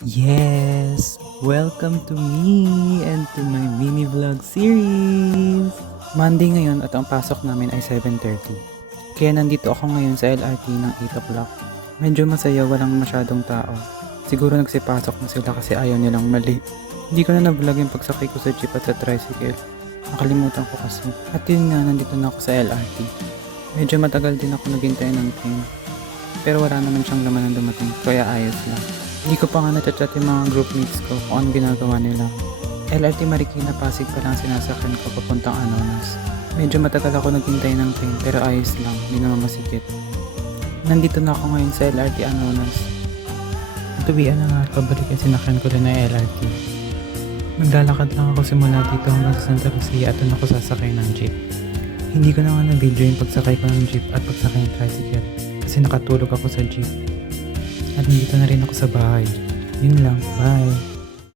Yes! Welcome to me and to my mini vlog series! Monday ngayon at ang pasok namin ay 7:30. Kaya nandito ako ngayon sa LRT ng 8 o'clock. Medyo masaya, walang masyadong tao. Siguro nagsipasok na sila kasi ayaw nilang mali. Hindi ko na na-vlog yung pagsakay ko sa jeep at sa tricycle. Nakalimutan ko kasi. At yun nga, nandito na ako sa LRT. Medyo matagal din ako naghintay ng train. Pero wala naman siyang laman na dumating, kaya ayos lang. Hindi ko pa nga nachat yung mga groupmates ko kung anong ginagawa nila. LRT Marikina Pasig pa lang sinasakyan ko papuntang Anonas. Medyo matagal ako naghintay ng train pero ayos lang, hindi naman masikip. Nandito na ako ngayon sa LRT Anonas. Tuwian na nga, pabalik yung sinakyan ko rin na LRT. Maglalakad lang ako simula dito hanggang sa Santa Lucia at doon ako sasakay ng jeep. Hindi ko na nga na-video yung pagsakay ko ng jeep at pagsakay ng tricycle kasi nakatulog ako sa jeep. At nandito na rin ako sa bahay. Yun lang, bye!